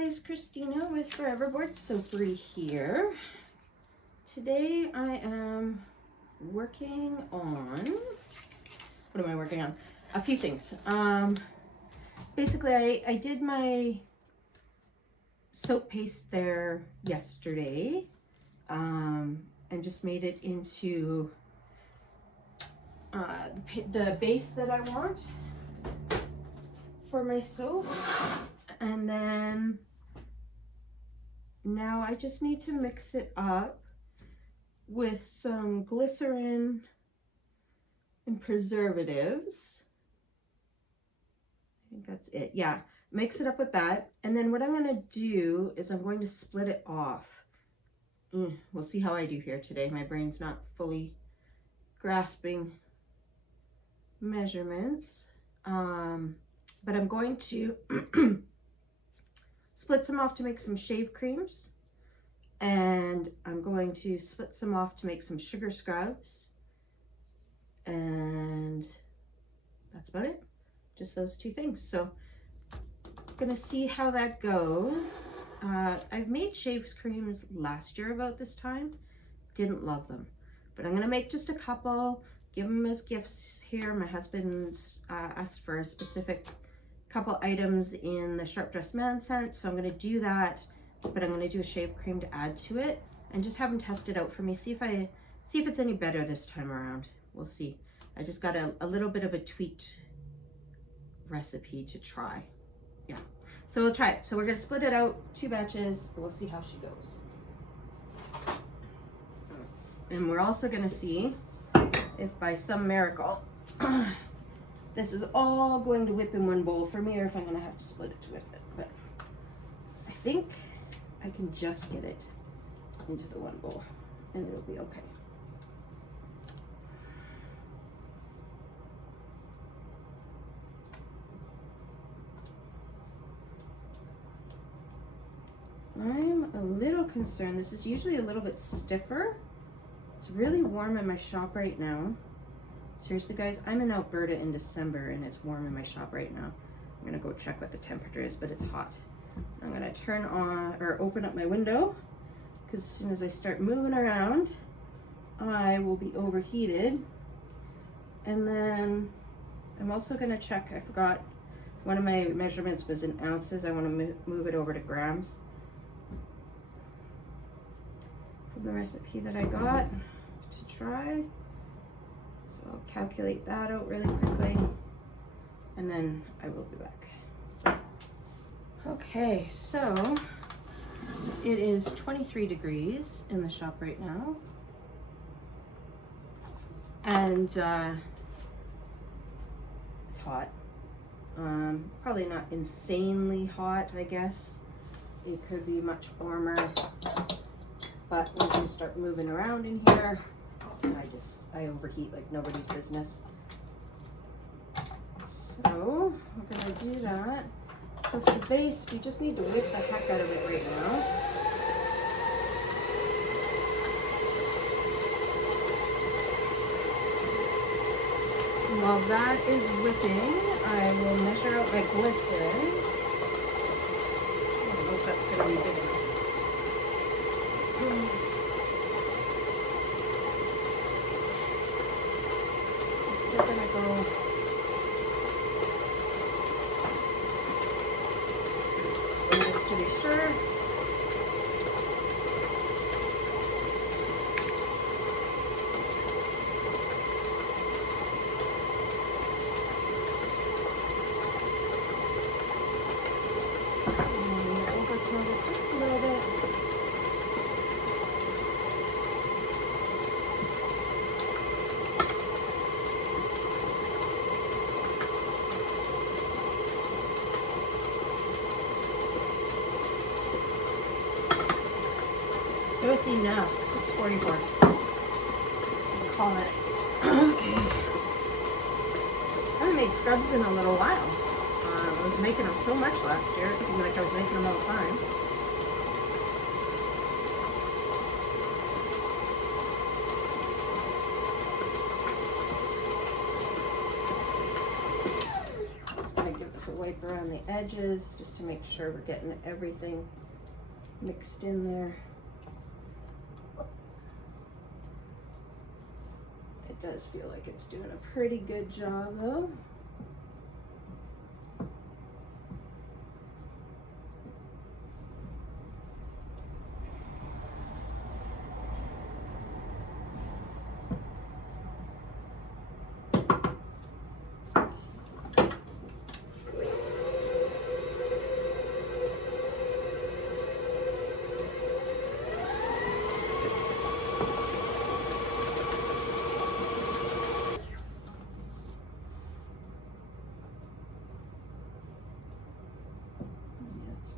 guys, Christina with Forever Bored Soapery here. Today I am working on, what am I working on? A few things. Basically I did my soap paste there yesterday and just made it into the base that I want for my soaps. And then now I just need to mix it up with some glycerin and preservatives. I think that's it. Yeah, mix it up with that. And then what I'm going to do is I'm going to split it off. We'll see how I do here today. My brain's not fully grasping measurements. But I'm going to split some off to make some shave creams, and I'm going to split some off to make some sugar scrubs, and that's about it. Just those two things. So I'm gonna see how that goes. I've made shave creams last year about this time, didn't love them, but I'm gonna make just a couple, give them as gifts here. My husband asked for a specific couple items in the Sharp Dressed Man scent, so I'm going to do that, but I'm going to do a shave cream to add to it and just have them test it out for me, see if it's any better this time around. We'll see. I just got a little bit of a tweaked recipe to try. Yeah, so we'll try it. So we're going to split it out, 2 batches. We'll see how she goes, and we're also going to see if by some miracle this is all going to whip in one bowl for me, or if I'm going to have to split it to whip it. But I think I can just get it into the one bowl and it'll be okay. I'm a little concerned. This is usually a little bit stiffer. It's really warm in my shop right now. Seriously guys, I'm in Alberta in December and it's warm in my shop right now. I'm gonna go check what the temperature is, but it's hot. I'm gonna turn on or open up my window, because as soon as I start moving around, I will be overheated. And then I'm also gonna check, I forgot, one of my measurements was in ounces. I wanna move it over to grams from the recipe that I got to try. I'll calculate that out really quickly, and then I will be back. Okay, so it is 23 degrees in the shop right now, and it's hot. Probably not insanely hot, I guess. It could be much warmer, but once I start moving around in here, I overheat like nobody's business. So we're gonna do that. So for the base, we just need to whip the heck out of it right now. And while that is whipping, I will measure out my glycerin. I don't know if that's gonna be big enough. We're gonna go just to be sure. And overturn it just a little bit. It's enough. 6:44. Call it. Okay. I haven't made scrubs in a little while. I was making them so much last year. It seemed like I was making them all the time. Just gonna give So wipe around the edges just to make sure we're getting everything mixed in there. It does feel like it's doing a pretty good job though.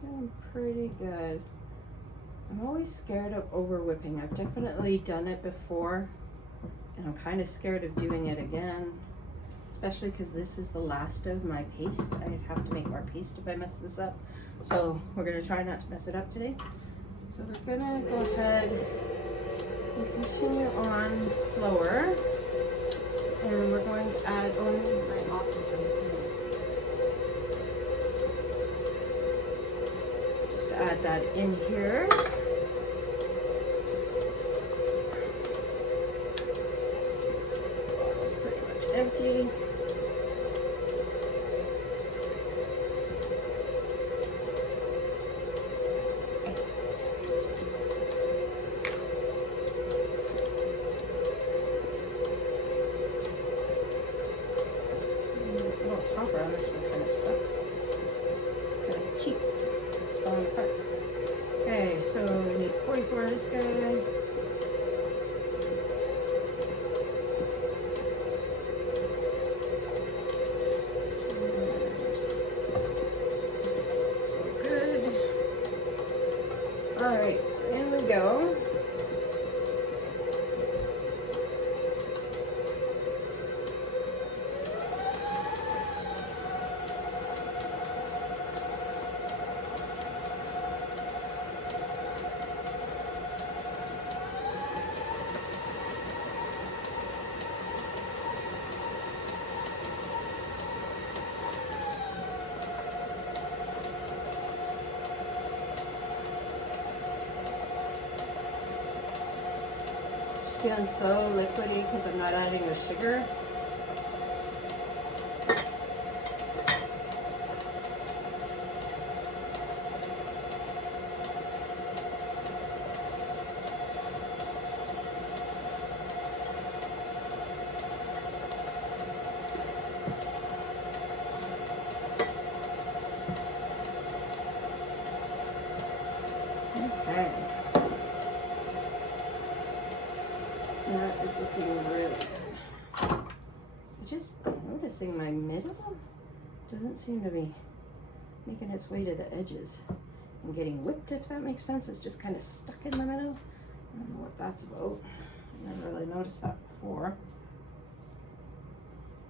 Feeling pretty good. I'm always scared of over whipping. I've definitely done it before and I'm kind of scared of doing it again, especially because this is the last of my paste. I'd have to make more paste if I mess this up, so we're going to try not to mess it up today. So we're going to go ahead and continue on slower, and we're going to add add that in here. It's pretty much empty. The little topper on this one kind of sucks. It's kind of cheap. It's falling apart. Okay, so we need 44 of this guy. So good. All right, so in we go. Feeling so liquidy because I'm not adding the sugar. Okay. That is looking really good. I'm just noticing my middle doesn't seem to be making its way to the edges and getting whipped, if that makes sense. It's just kind of stuck in the middle. I don't know what that's about. I never really noticed that before.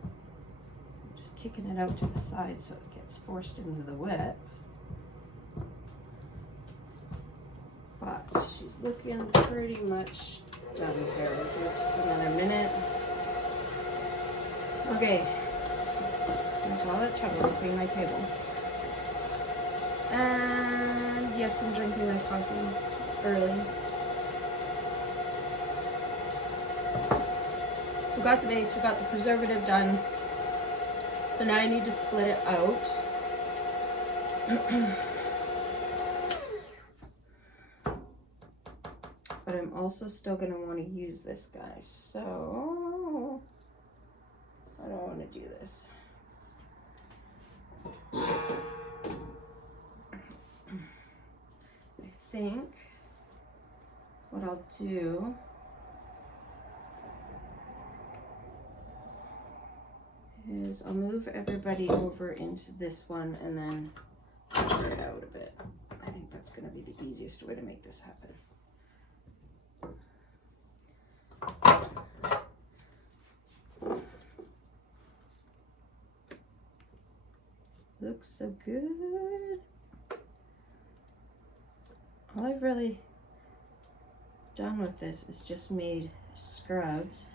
I'm just kicking it out to the side so it gets forced into the wet. But she's looking pretty much done here. We'll do just another minute. Okay. Toilet towel, clean my table. And yes, I'm drinking my coffee. It's early. So we got the base, we got the preservative done. So now I need to split it out. But I'm also still going to want to use this guy, so I don't want to do this. I think what I'll do is I'll move everybody over into this one and then clear it out a bit. I think that's going to be the easiest way to make this happen. Looks so good. All I've really done with this is just made scrubs,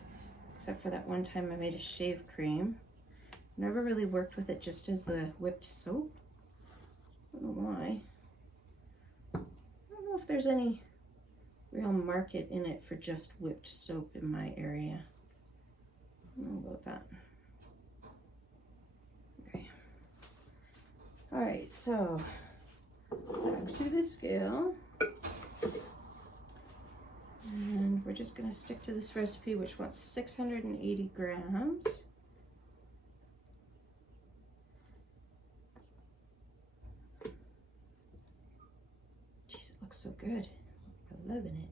except for that one time I made a shave cream. Never really worked with it just as the whipped soap. I don't know why. I don't know if there's any real market in it for just whipped soap in my area. I don't know about that. Okay. All right, so back to the scale. And we're just gonna stick to this recipe, which wants 680 grams. Jeez, it looks so good. I'm loving it.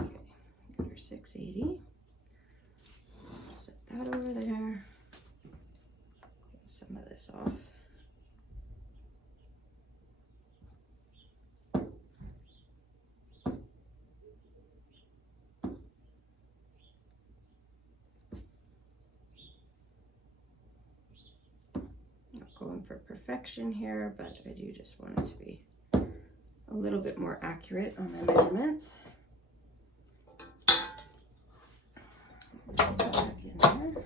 Okay, got our 680. Set that over there. Get some of this off. Going for perfection here, but I do just want it to be a little bit more accurate on my measurements. Put that back in there.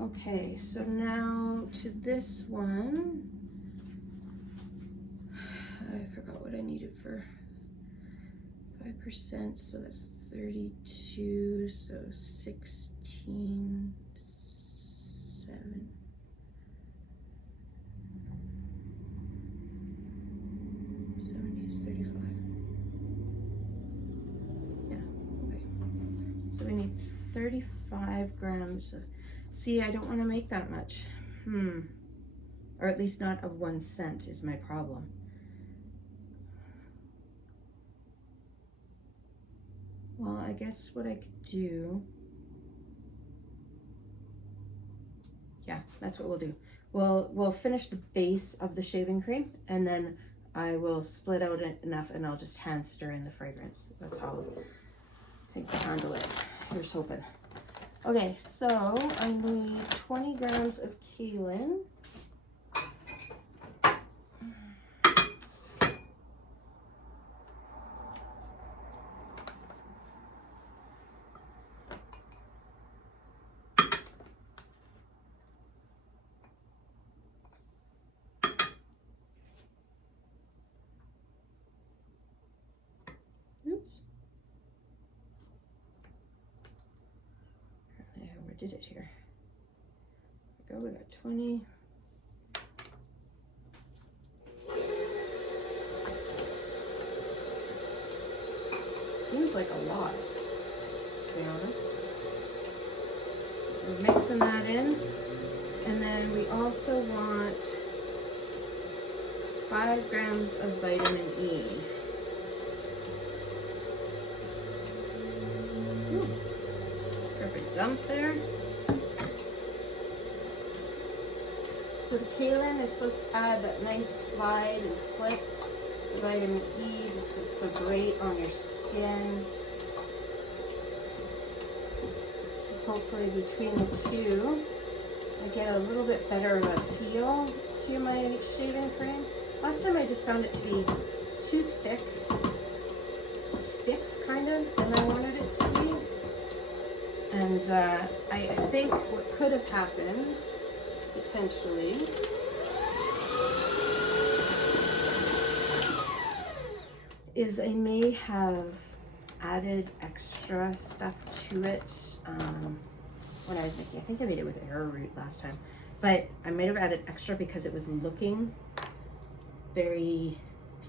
Okay, so now to this one, I forgot what I needed for 5%, so that's 32, so 16, 7. Is 35. Yeah, okay. So we need 35 grams of, see, I don't want to make that much. Or at least not of 1 cent is my problem. Well, I guess what I could do, yeah, that's what we'll do. We'll finish the base of the shaving cream, and then I will split out it enough, and I'll just hand stir in the fragrance. That's how I think I'll handle it. Here's hoping. Okay, so I need 20 grams of kaolin. Oops. Apparently I overdid it here. There we go, we got 20. Seems like a lot, to be honest. We're mixing that in. And then we also want 5 grams of vitamin E. Perfect dump there. So the kaolin is supposed to add that nice slide and slip. The vitamin E just feels so great on your skin. Hopefully between the two, I get a little bit better of a feel to my shaving cream. Last time I just found it to be too thick, stiff kind of, than I wanted it to be. And I think what could have happened, potentially, is I may have added extra stuff to it when I was making. I think I made it with arrowroot last time, but I might have added extra because it was looking very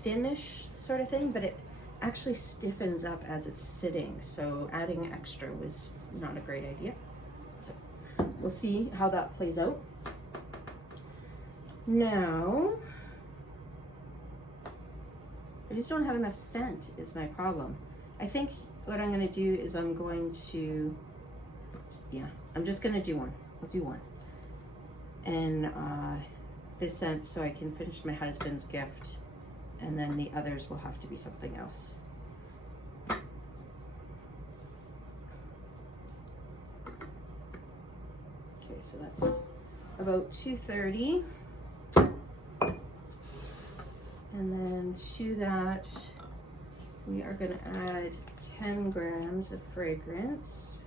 thinnish sort of thing, but it actually stiffens up as it's sitting, so adding extra was not a great idea. So we'll see how that plays out. Now, I just don't have enough scent is my problem. I think what I'm going to do is I'm going to, yeah, I'm just going to do one. I'll do one. And this scent so I can finish my husband's gift and then the others will have to be something else. Okay, so that's about 230. And then to that, we are going to add 10 grams of fragrance.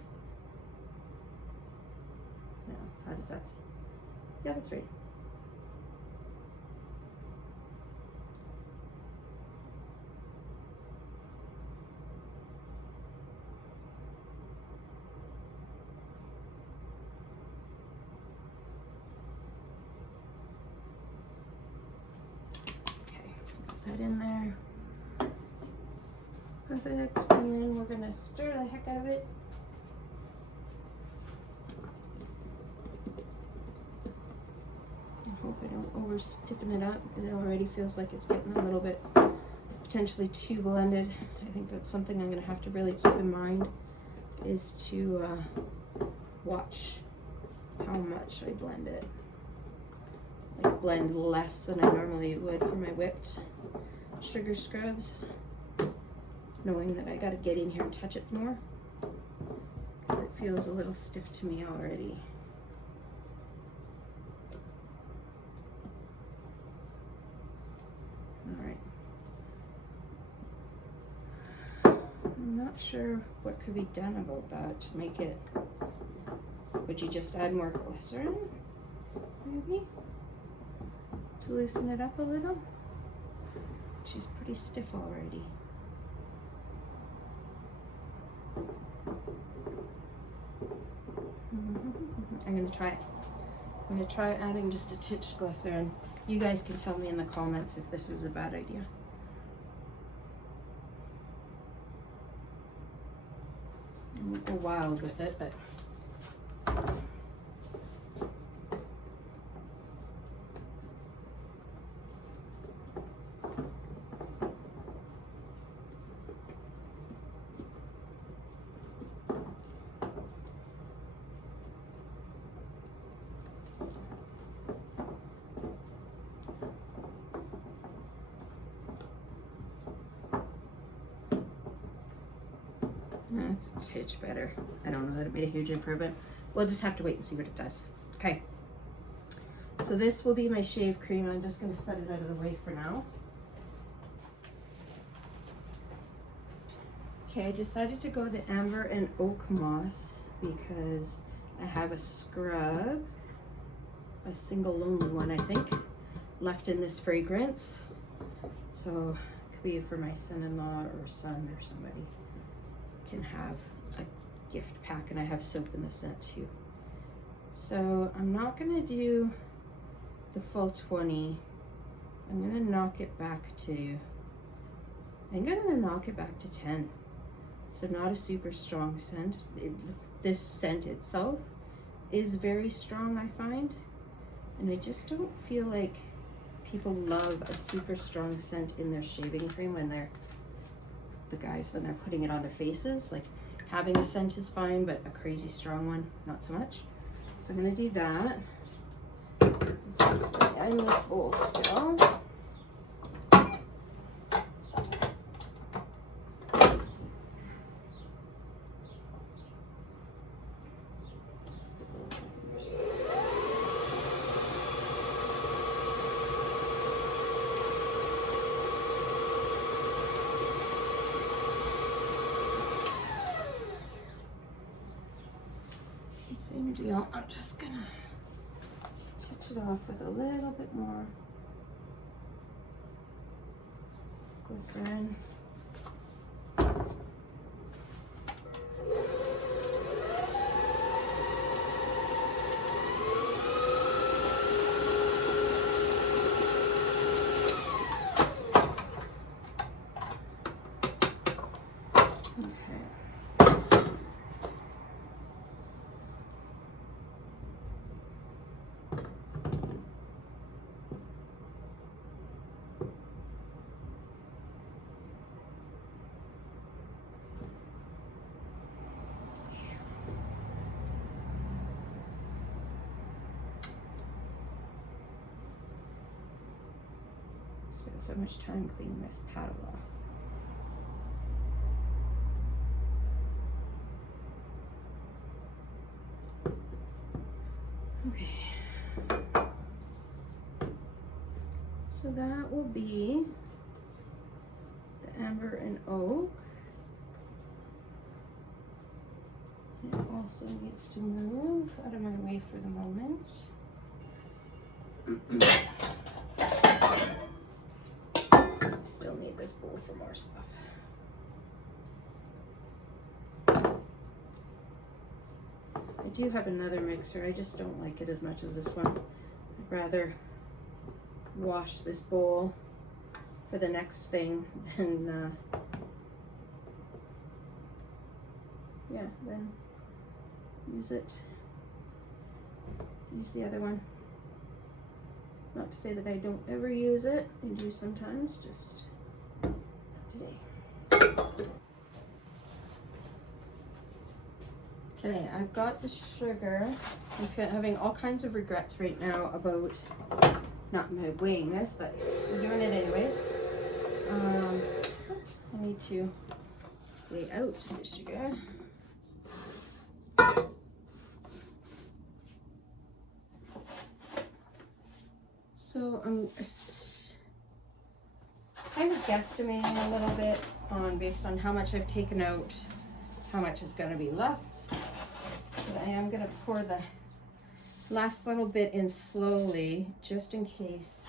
No, how does that? Yeah, that's right. That in there. Perfect. And then we're gonna stir the heck out of it. I hope I don't over stiffen it up. It already feels like it's getting a little bit potentially too blended. I think that's something I'm gonna have to really keep in mind, is to watch how much I blend it. Like blend less than I normally would for my whipped sugar scrubs, knowing that I gotta get in here and touch it more because it feels a little stiff to me already. All right. I'm not sure what could be done about that to make it. Would you just add more glycerin, maybe? To loosen it up a little. She's pretty stiff already. I'm gonna try it. I'm gonna try adding just a titch glycerin. You guys can tell me in the comments if this was a bad idea. I won't go wild with it, but that's a titch better. I don't know that it made a huge improvement. We'll just have to wait and see what it does. Okay. So this will be my shave cream. I'm just going to set it out of the way for now. Okay, I decided to go the amber and oak moss because I have a scrub, a single lonely one I think, left in this fragrance. So it could be for my son-in-law or son or somebody. Can have a gift pack, and I have soap in the scent too. So I'm not gonna do the full 20. I'm gonna knock it back to 10. So not a super strong scent. This scent itself is very strong, I find, and I just don't feel like people love a super strong scent in their shaving cream when they're when they're putting it on their faces. Like, having a scent is fine, but a crazy strong one, not so much. So I'm gonna do that. Let's put it in this bowl still. Same deal. I'm just gonna touch it off with a little bit more glycerin. Spent so much time cleaning this paddle off. Okay. So that will be the amber and oak. It also needs to move out of my way for the moment. Still need this bowl for more stuff. I do have another mixer, I just don't like it as much as this one. I'd rather wash this bowl for the next thing than then use the other one. Not to say that I don't ever use it, I do sometimes, just not today. Okay, I've got the sugar. I'm having all kinds of regrets right now about not weighing this, but I'm doing it anyways. Oops, I need to weigh out the sugar. So I'm kind of guesstimating a little bit based on how much I've taken out, how much is going to be left. But I am going to pour the last little bit in slowly, just in case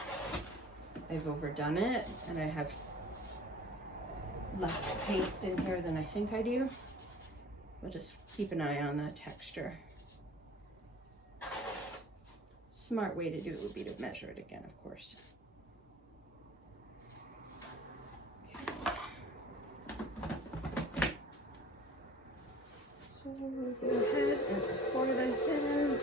I've overdone it and I have less paste in here than I think I do. We'll just keep an eye on the texture. Smart way to do it would be to measure it again, of course. Okay. So we'll go ahead and pour this in.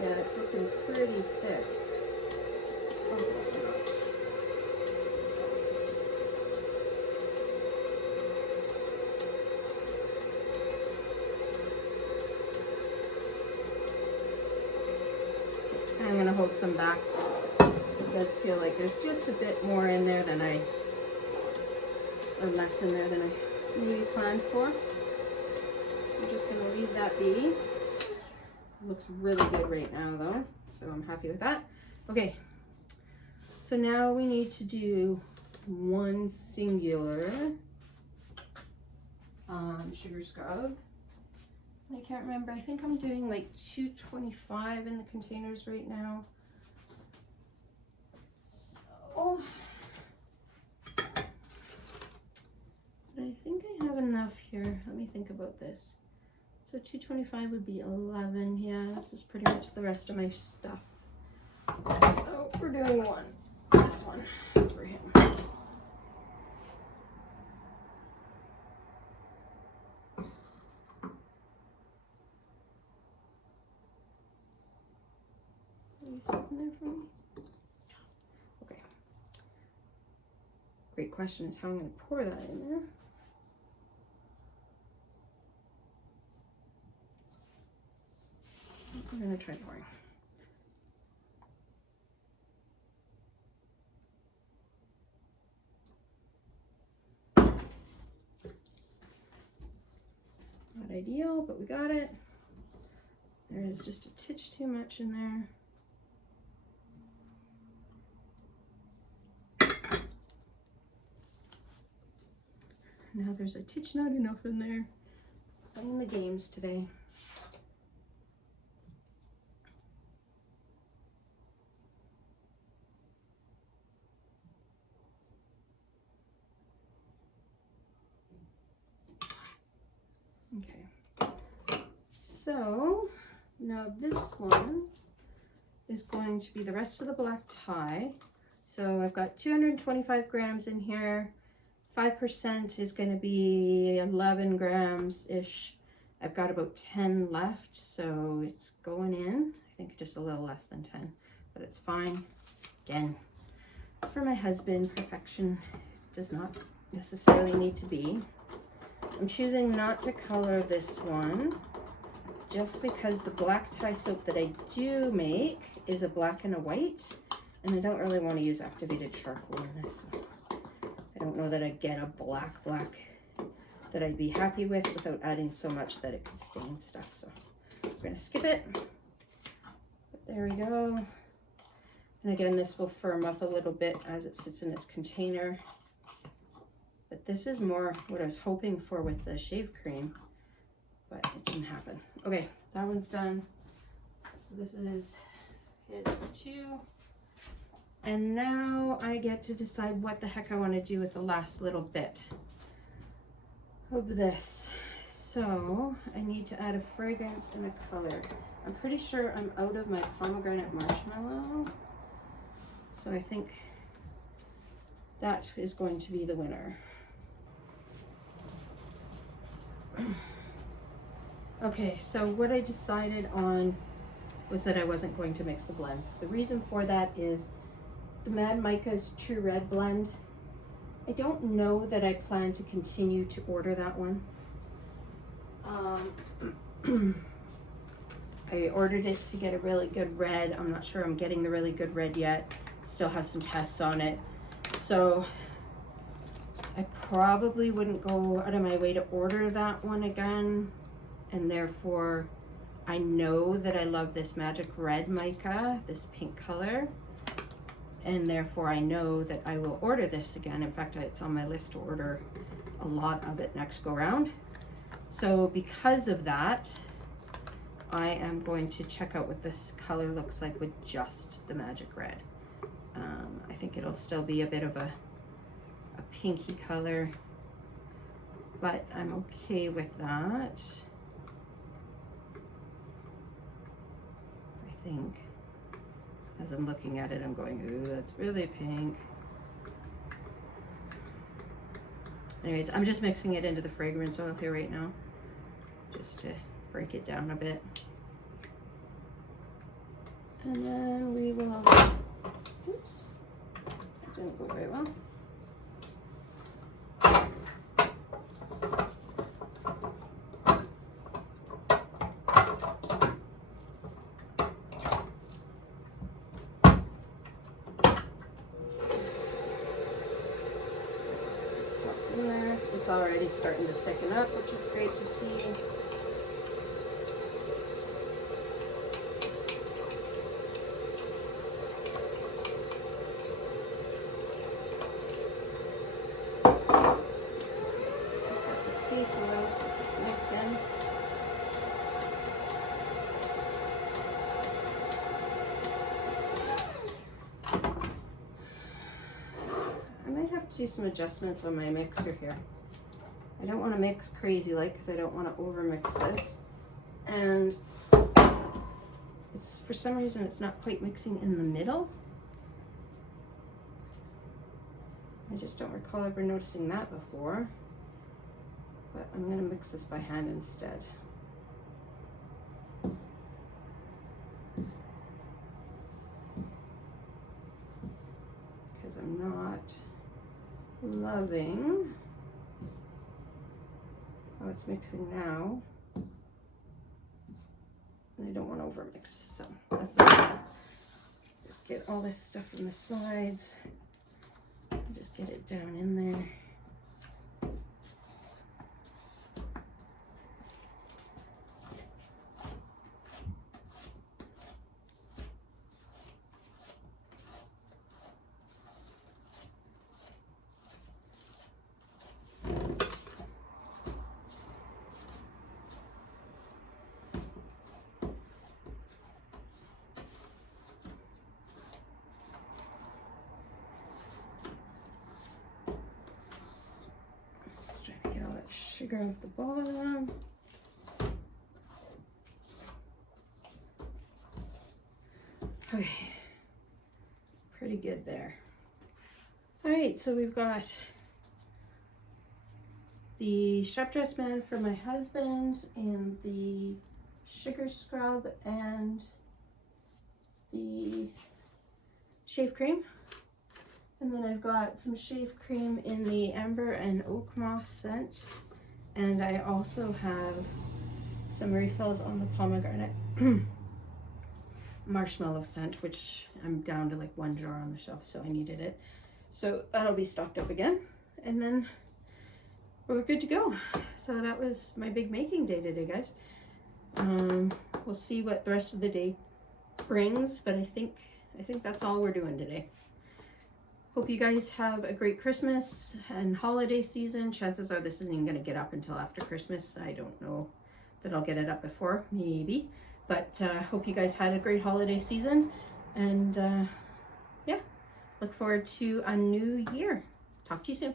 Yeah, it's looking pretty thick. I'm going to hold some back. It does feel like there's just a bit more in there than or less in there than I maybe planned for. I'm just going to leave that be. It looks really good right now though, so I'm happy with that. Okay, so now we need to do one singular sugar scrub. I can't remember, I think I'm doing like 225 in the containers right now. So, but I think I have enough here. Let me think about this. So 225 would be 11. Yeah, this is pretty much the rest of my stuff. So we're doing this one for him. Something there for me? Okay. Great question is how I'm going to pour that in there. I'm going to try pouring. Not ideal, but we got it. There is just a titch too much in there. Now there's a titch not enough in there. Playing the games today. Okay. So now this one is going to be the rest of the black tie. So I've got 225 grams in here. 5% is going to be 11 grams-ish. I've got about 10 left, so it's going in. I think just a little less than 10, but it's fine. Again, it's for my husband. Perfection does not necessarily need to be. I'm choosing not to color this one just because the black tie soap that I do make is a black and a white, and I don't really want to use activated charcoal in this. So I don't know that I'd get a black that I'd be happy with without adding so much that it could stain stuff. So we're going to skip it. But there we go. And again, this will firm up a little bit as it sits in its container. But this is more what I was hoping for with the shave cream, but it didn't happen. Okay, that one's done. So this is his too. And now I get to decide what the heck I want to do with the last little bit of this. So I need to add a fragrance and a color. I'm pretty sure I'm out of my pomegranate marshmallow. So I think that is going to be the winner. Okay, so what I decided on was that I wasn't going to mix the blends. The reason for that is the Mad Mica's True Red blend. I don't know that I plan to continue to order that one. I ordered it to get a really good red. I'm not sure I'm getting the really good red yet. Still have some tests on it. So I probably wouldn't go out of my way to order that one again. And therefore, I know that I love this Magic Red mica, this pink color. And therefore, I know that I will order this again. In fact, it's on my list to order a lot of it next go round. So because of that, I am going to check out what this color looks like with just the Magic Red. I think it'll still be a bit of a pinky color, but I'm okay with that. I think as I'm looking at it, I'm going, ooh, that's really pink. Anyways, I'm just mixing it into the fragrance oil here right now, just to break it down a bit. And then we will, oops, that didn't go very well. It's already starting to thicken up, which is great to see. Face oil so it's mixed in. I might have to do some adjustments on my mixer here. I don't want to mix crazy like, because I don't want to over mix this, and it's for some reason it's not quite mixing in the middle. I just don't recall ever noticing that before, but I'm going to mix this by hand instead. Because I'm not loving how it's mixing now, and I don't want to over mix, so that's the plan. Just get all this stuff from the sides, just get it down in there. Sugar off the bottom. Okay, pretty good there. All right, so we've got the Shop Dress Man for my husband, and the sugar scrub, and the shave cream. And then I've got some shave cream in the amber and oak moss scent, And I also have some refills on the pomegranate marshmallow scent, which I'm down to like 1 jar on the shelf, so I needed it. So that'll be stocked up again, and then we're good to go. So that was my big making day today, guys. We'll see what the rest of the day brings, but I think that's all we're doing today. Hope you guys have a great Christmas and holiday season. Chances are this isn't even going to get up until after Christmas. I don't know that I'll get it up before, maybe. But hope you guys had a great holiday season. And yeah, look forward to a new year. Talk to you soon.